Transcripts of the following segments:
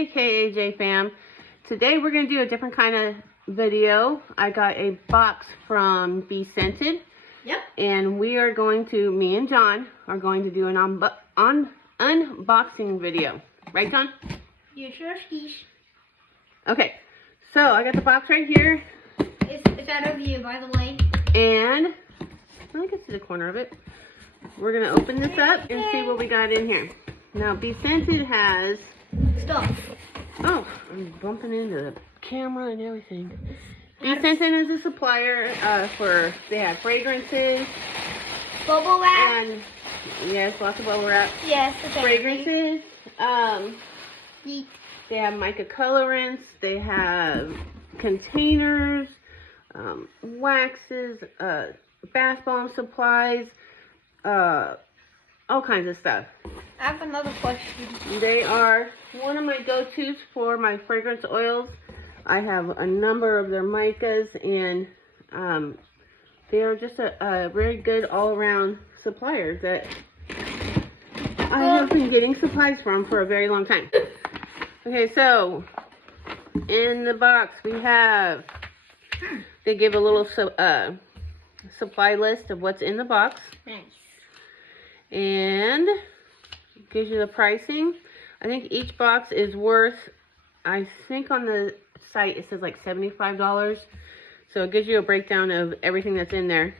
aka J Fam. Today we're going to do a different kind of video. I got a box from Bescented. Yep. And we are going to, me and John, are going to do an unboxing video. Right, John? Yes, sure, Skish. Okay, so I got the box right here. It's out of you, by the way. And let me get to the corner of it. We're going to open this up and see what we got in here. Now, Bescented has Stuff. Oh, I'm bumping into the camera and everything. Bescented is a supplier they have fragrances. Bubble wrap. And, yes, lots of bubble wrap. Yes, okay. Fragrances. They have mica colorants. They have containers, waxes, bath bomb supplies, all kinds of stuff. I have another question. They are one of my go-tos for my fragrance oils. I have a number of their micas, and they are just a very good all-around supplier that I have been getting supplies from for a very long time. Okay, so in the box we have, they give a little supply list of what's in the box. Nice. And gives you the pricing. I think each box is worth, I think on the site it says like $75. So it gives you a breakdown of everything that's in there.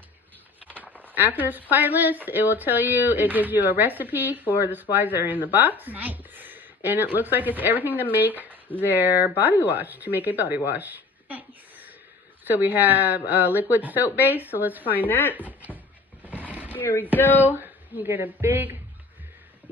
After the supply list, it will tell you, it gives you a recipe for the supplies that are in the box. Nice. And it looks like it's everything to make their body wash, to make a body wash. Nice. So we have a liquid soap base, so let's find that. Here we go. You get a big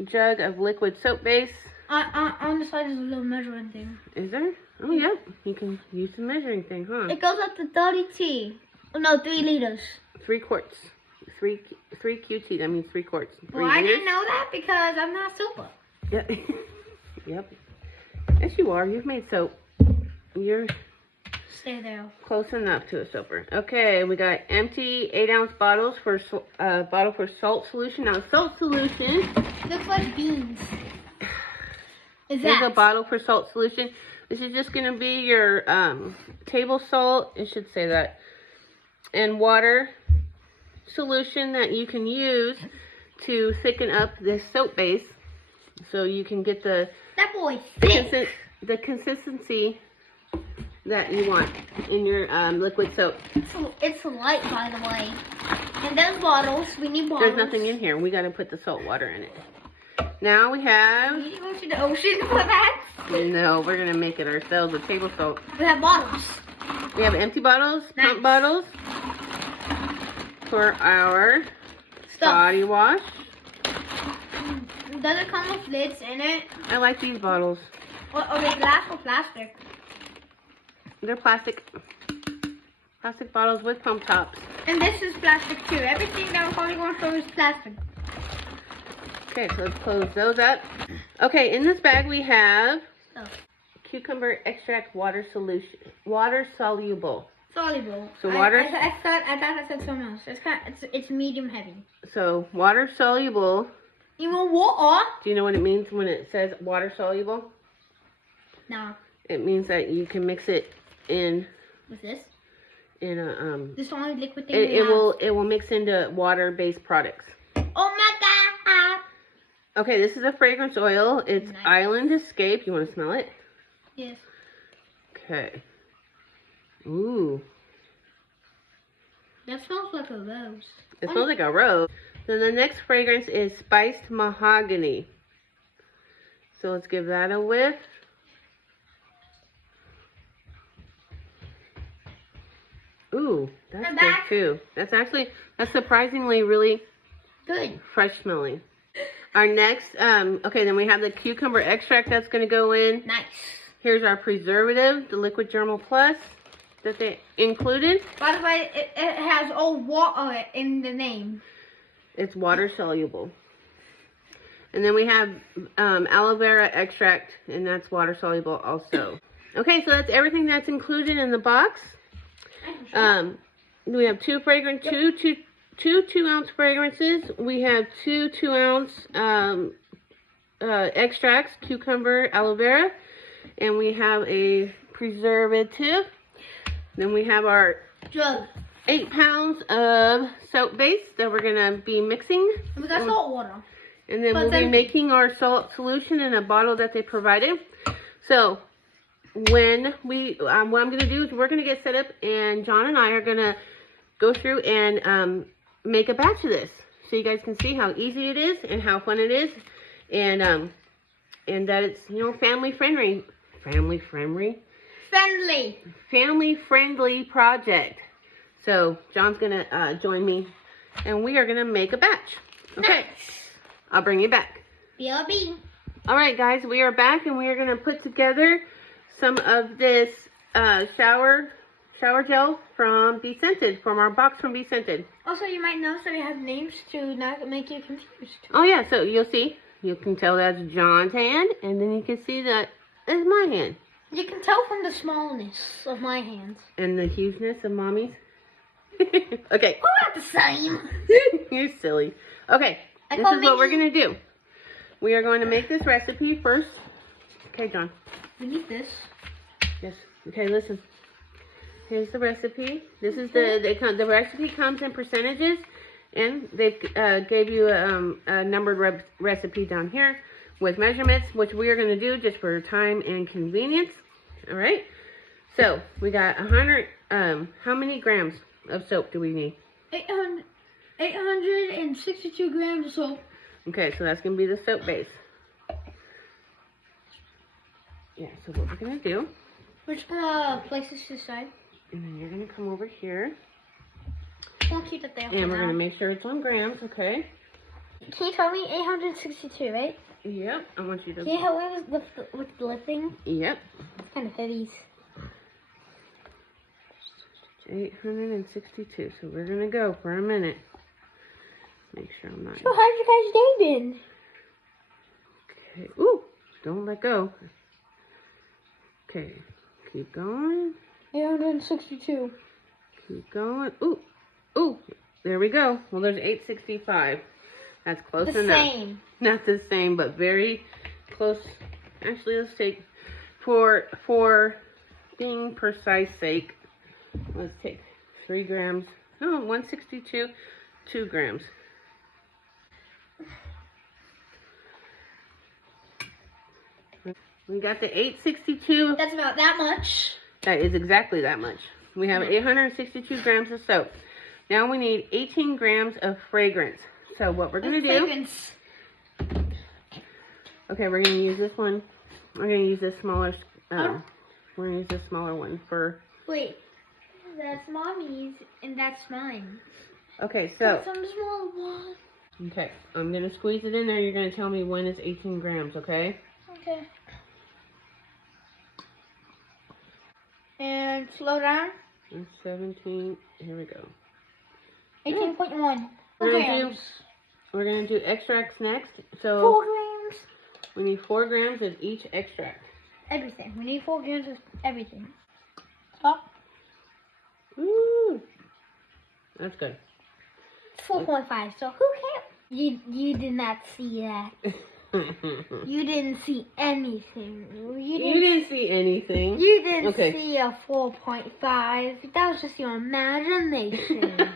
jug of liquid soap base. On the side is a little measuring thing. Is there? Oh, yeah. You can use the measuring thing, huh? It goes up to 30 Oh, no, 3 liters. 3 quarts. 3 QT. That means 3 quarts. 3 Well, I liters. didn't know that because I'm not super. Yep. Yep. Yes, you are. You've made soap. You're Stay there. close enough to a soaper. Okay, we got empty 8-ounce bottles for bottle for salt solution. Now, salt solution. Looks like beans. Is Here's that a bottle for salt solution. This is just going to be your table salt. It should say that. And water solution that you can use to thicken up this soap base. So you can get the consistency that you want in your liquid soap. It's light, by the way. And there's bottles. We need bottles. There's nothing in here. We got to put the salt water in it. Now we have... We need to go to the ocean for that. No, we're going to make it ourselves with table salt. We have bottles. We have empty bottles, Nice. pump bottles for our body wash. Does it come with lids in it? I like these bottles. Are they glass or plastic? They're plastic. Plastic bottles with pump tops. And this is plastic too. Everything that I'm probably going to show is plastic. Okay, so let's close those up. Okay, in this bag we have cucumber extract water solution. Water soluble. Soluble. So water. I thought I said something else. It's medium heavy. So water soluble. You know water? Do you know what it means when it says water soluble? No. It means that you can mix it in. With this? In a This is the only liquid thing it will mix into water-based products. Oh my god! Okay, this is a fragrance oil. It's Nice. Island Escape. You want to smell it? Yes. Okay. Ooh. That smells like a rose. It smells like a rose. Then the next fragrance is Spiced Mahogany. So let's give that a whiff. Ooh, that's good too. That's surprisingly really Good. fresh smelling. Our next, okay, then we have the cucumber extract that's going to go in. Nice. Here's our preservative, the Liquid Germal Plus that they included. By the way, it has all water in the name. It's water soluble. And then we have aloe vera extract, and that's water soluble also. Okay, so that's everything that's included in the box. We have two 2-ounce fragrances. We have 2 2-ounce extracts, cucumber, aloe vera. And we have a preservative. Then we have our Jug. 8 pounds of soap base that we're going to be mixing. And we got salt water. And then we'll be making our salt solution in a bottle that they provided. So when what I'm going to do is we're going to get set up, and John and I are going to go through and make a batch of this, so you guys can see how easy it is and how fun it is, and that it's, you know, family friendly project. So John's going to join me, and we are going to make a batch. Okay. Nice. I'll bring you back. BRB. All right, guys, we are back, and we are going to put together some of this shower gel from Bescented, from our box from Bescented. Also, you might notice that we have names to not make you confused. Oh, yeah, so you'll see. You can tell that's John's hand, and then you can see that is my hand. You can tell from the smallness of my hands. And the hugeness of Mommy's. Okay. We're not the same. You're silly. Okay. This is what we're going to do. We are going to make this recipe first. Okay, John. We need this. Yes. Okay, listen. Here's the recipe. This is the recipe comes in percentages, and they gave you a numbered recipe down here with measurements, which we are going to do just for time and convenience. All right. So we got 100. How many grams of soap do we need? 862 grams of soap. Okay, so that's going to be the soap base. Yeah, so what we're going to do... We're just going to place this to the side. And then you're going to come over here. We'll keep it there. And we're going to make sure it's on grams, okay? Can you tell me 862, right? Yep, I want you to... Can you help me with the lifting? Yep. It's kind of heavy. 862, so we're going to go for a minute. Make sure I'm not... So how's your guys' day been? Okay. Ooh, don't let go. Okay, keep going. 862. Keep going. Ooh, ooh, there we go. Well, there's 865. That's close enough. The same. Not the same, but very close. Actually, let's take, for being precise sake, let's take 3 grams. No, 162, 2 grams. We got the 862. That's about that much. That is exactly that much. We have 862 grams of soap. Now we need 18 grams of fragrance. So what we're going to do... Fragrance. Okay, we're going to use this one. We're going to use this smaller... We're going to use this smaller one for... Wait. That's Mommy's and that's mine. Okay, so... That's on the small one. Okay, I'm going to squeeze it in there. You're going to tell me when it's 18 grams, okay? Okay. And slow down. 17. Here we go. 18.1 grams. We're going to do extracts next. So 4 grams. We need 4 grams of each extract. Everything. We need 4 grams of everything. Stop. Ooh. That's good. 4.5. So who cares? You did not see that. You didn't see anything. You didn't see anything. You didn't see a 4.5. That was just your imagination.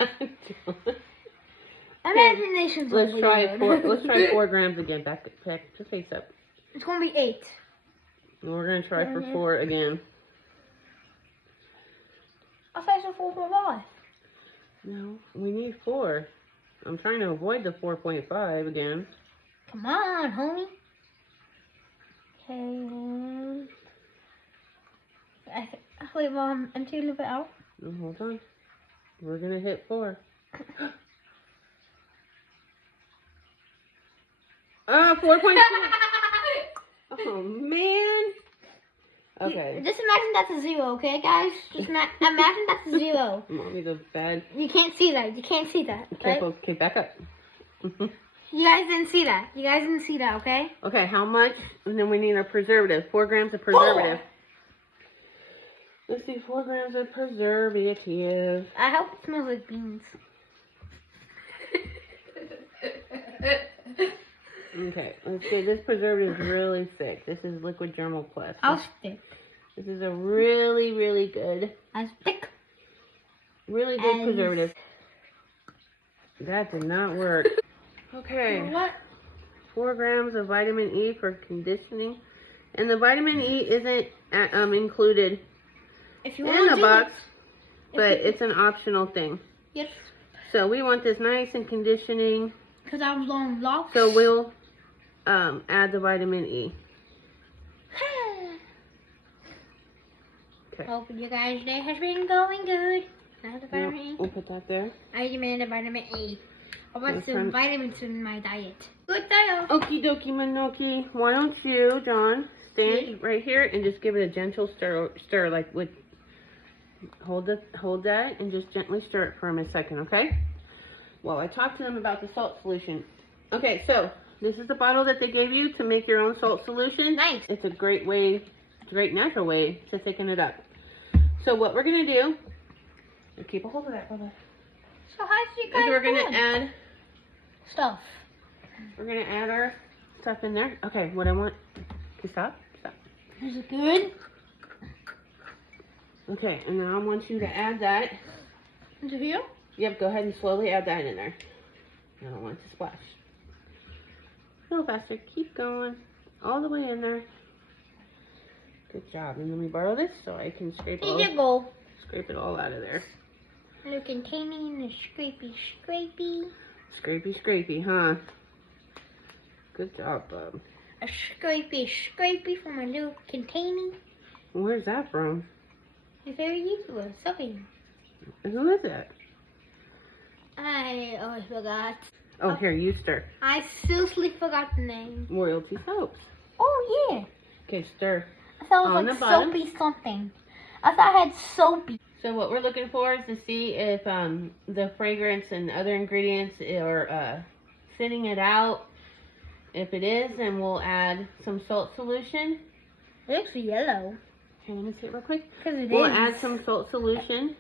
Imagination's Let's try weird. let's try 4 grams again. Back to face up. It's gonna be 8. And we're gonna try for 4 again. I thought it was 4.5. No, we need 4. I'm trying to avoid the 4.5 again. Come on, homie. Okay. Wait, Mom, I'm taking a bit out. No, hold on. We're gonna hit 4. 4.2. Oh man. Okay. Just imagine that's a 0, okay, guys? Just imagine that's a 0. Mommy's a bad. You can't see that. You can't see that. Careful. Right? Okay, back up. You guys didn't see that. You guys didn't see that, okay? Okay, how much? And then we need a preservative. 4 grams of preservative. 4. Let's see, 4 grams of preservative. I hope it smells like beans. Okay, let's see. This preservative is really thick. This is liquid germal plus. I'll stick. This is a really, really good, I'll stick. really good preservative. That did not work. Okay. What? 4 grams of vitamin E for conditioning. And the vitamin E isn't included If you in want the to box, but it's an optional thing. Yes. So we want this nice and conditioning. Because I was on locks. So we'll add the vitamin E. Okay. Hope you guys' day has been going good. Now the vitamin E. We'll put that there. I demanded vitamin E. I want Okay. some vitamins in my diet. Good diet. Okie dokie Manoki. Why don't you, John, stand right here and just give it a gentle stir like with hold that and just gently stir it for a second, okay? While I talk to them about the salt solution. Okay, so this is the bottle that they gave you to make your own salt solution. Nice. It's a great natural way to thicken it up. So what we're gonna do, keep a hold of that, brother. So how's you guys Is we're doing? gonna add Stuff. We're gonna add our stuff in there. Okay, what I want. Okay, stop. Is it good? Okay, and now I want you to add that. Into here? Yep, go ahead and slowly add that in there. I don't want it to splash. A little faster. Keep going. All the way in there. Good job. And let me borrow this so I can scrape Here you go. it all out of there. Little containing the scrapey. Scrapey, huh? Good job, bub. A scrapey from a little containing. Where's that from? It's very useful. Something. Who is it? I always forgot. Oh, here, you stir. I seriously forgot the name. Royalty soaps. Oh, yeah. Okay, stir. I thought it On was the like bottom. soapy something. I thought I had soapy. So what we're looking for is to see if the fragrance and other ingredients are thinning it out. If it is, then we'll add some salt solution. It looks yellow. Okay, let me see it real quick. Because We'll add some salt solution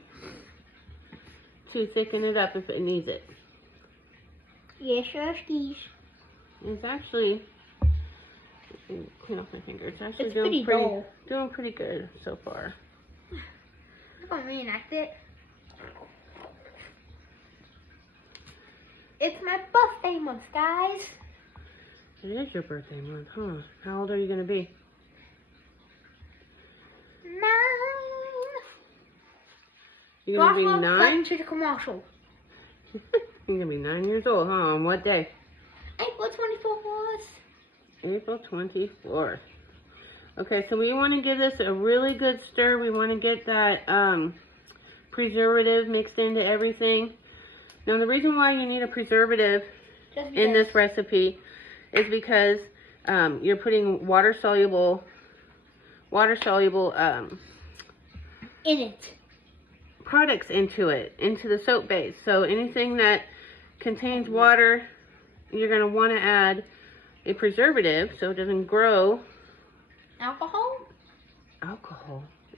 to thicken it up if it needs it. Yes, sure, skis. It's actually, clean off my finger. It's actually It's doing pretty dull. doing pretty good so far. I'm going to reenact it. It's my birthday month, guys. It is your birthday month, huh? How old are you gonna be? 9. You're gonna be 9? To the commercial. You're gonna be 9 years old, huh? On what day? April 24th. April 24th. Okay, so we want to give this a really good stir. We want to get that preservative mixed into everything. Now, the reason why you need a preservative in this recipe is because you're putting water-soluble In it. products into the soap base. So anything that contains water, you're going to want to add a preservative so it doesn't grow Alcohol?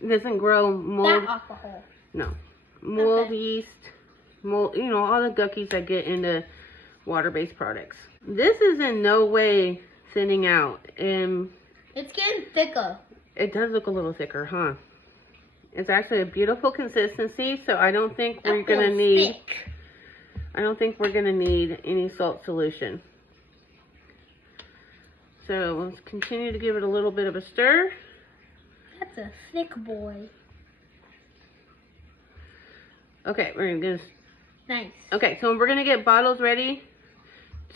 It doesn't grow mold. That alcohol. No. Mold, Okay. yeast, mold, all the guckies that get into water-based products. This is in no way thinning out. It's getting thicker. It does look a little thicker, huh? It's actually a beautiful consistency, so I don't think we're gonna need any salt solution. So let's continue to give it a little bit of a stir. That's a thick boy. Okay, we're gonna Nice. Okay, so we're gonna get bottles ready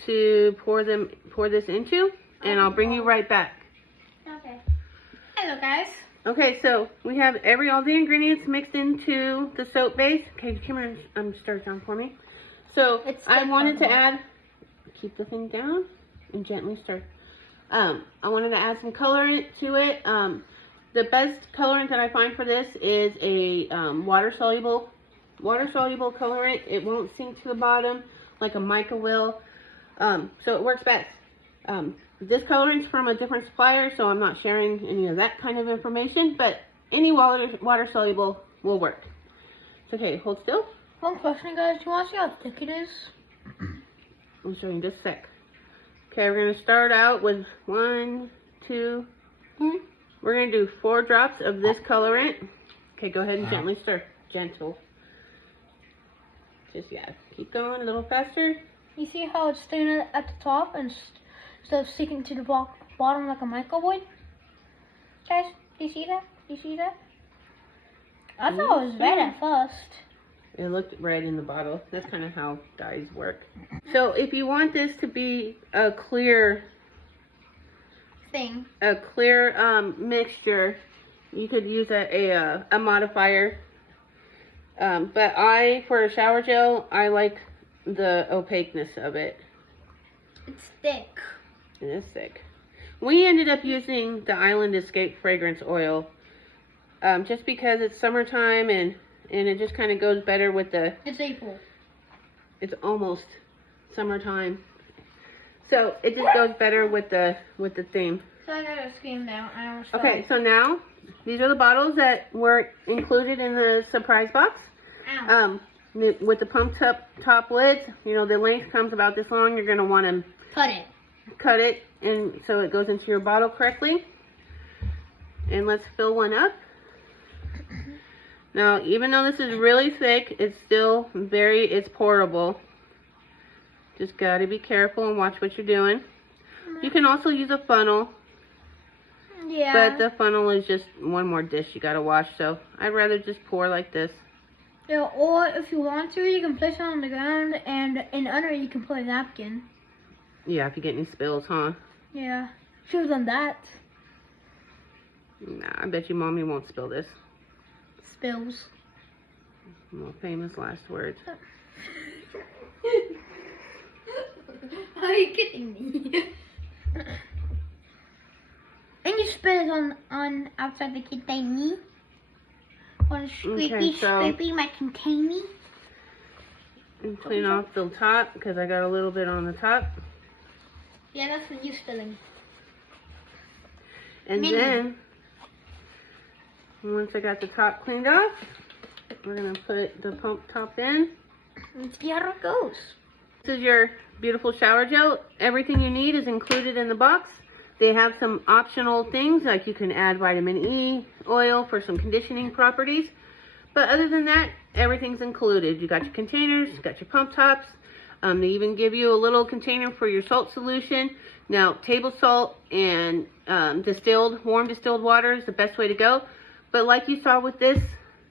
to pour this into, and I'll bring you right back. Okay. Hello, guys. Okay, so we have all the ingredients mixed into the soap base. Okay, come here and stir it down for me. So I wanted to add, keep the thing down and gently stir. I wanted to add some colorant to it. The best colorant that I find for this is a water-soluble colorant. It won't sink to the bottom like a mica will. So it works best. This colorant's from a different supplier, so I'm not sharing any of that kind of information, but any water-soluble will work. It's okay, hold still. One question, guys. Do you want to see how thick it is? I'll show you in just a sec. Okay, we're going to start out with 1, 2. We're going to do 4 drops of this colorant. Okay, go ahead and gently stir. Gentle. Just, yeah, keep going a little faster. You see how it's staying at the top instead of sticking to the bottom like a microwave? Guys, do you see that? Do you see that? I thought it was red at first. It looked red in the bottle. That's kind of how dyes work. So if you want this to be a clear mixture, you could use a modifier. But for a shower gel, I like the opaqueness of it. It's thick. It is thick. We ended up using the Island Escape fragrance oil just because it's summertime and it just kind of goes better with the... It's April. It's almost summertime. So it just goes better with the theme. So I gotta scream now. Okay, so now these are the bottles that were included in the surprise box. Ow. With the pumped up top lids, you know, the length comes about this long. You're gonna want to cut it, and so it goes into your bottle correctly. And let's fill one up. Now, even though this is really thick, it's still it's pourable. Just gotta be careful and watch what you're doing. You can also use a funnel. Yeah. But the funnel is just one more dish you gotta wash, so I'd rather just pour like this. Yeah, or if you want to, you can place it on the ground, and under it you can put a napkin. Yeah, if you get any spills, huh? Yeah. Should have done that. Nah, I bet you Mommy won't spill this. Spills. Well, famous last words. Are you kidding me? And you spill it on outside the container. On a scrapey my container. And clean off the top because I got a little bit on the top. Yeah, that's what you're spilling. And then, once I got the top cleaned off, we're going to put the pump top in. Let's see how it goes. This is your beautiful shower gel. Everything you need is included in the box. They have some optional things, like you can add vitamin E oil for some conditioning properties. But other than that, everything's included. You got your containers, you got your pump tops. They even give you a little container for your salt solution. Now, table salt and warm distilled water is the best way to go. But like you saw with this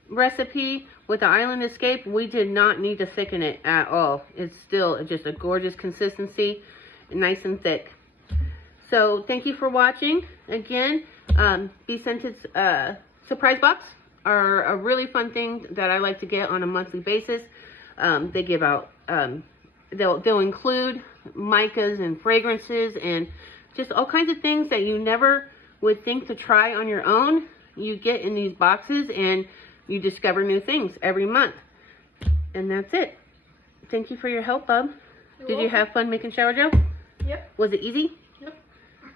recipe, with the Island Escape, we did not need to thicken it at all. It's still just a gorgeous consistency, nice and thick. So thank you for watching. Again, Bescented's surprise box are a really fun thing that I like to get on a monthly basis. They give out, they'll include micas and fragrances and just all kinds of things that you never would think to try on your own. You get in these boxes and you discover new things every month. And that's it. Thank you for your help, Bub. Did you have fun making shower gel? Yep. Was it easy? Yep.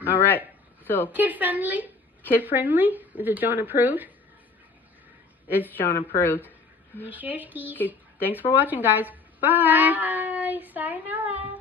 All right. So Kid friendly. Kid friendly? Is it John approved? It's John approved. Mr. Skis. Okay, thanks for watching, guys. Bye. Bye. Sayonara.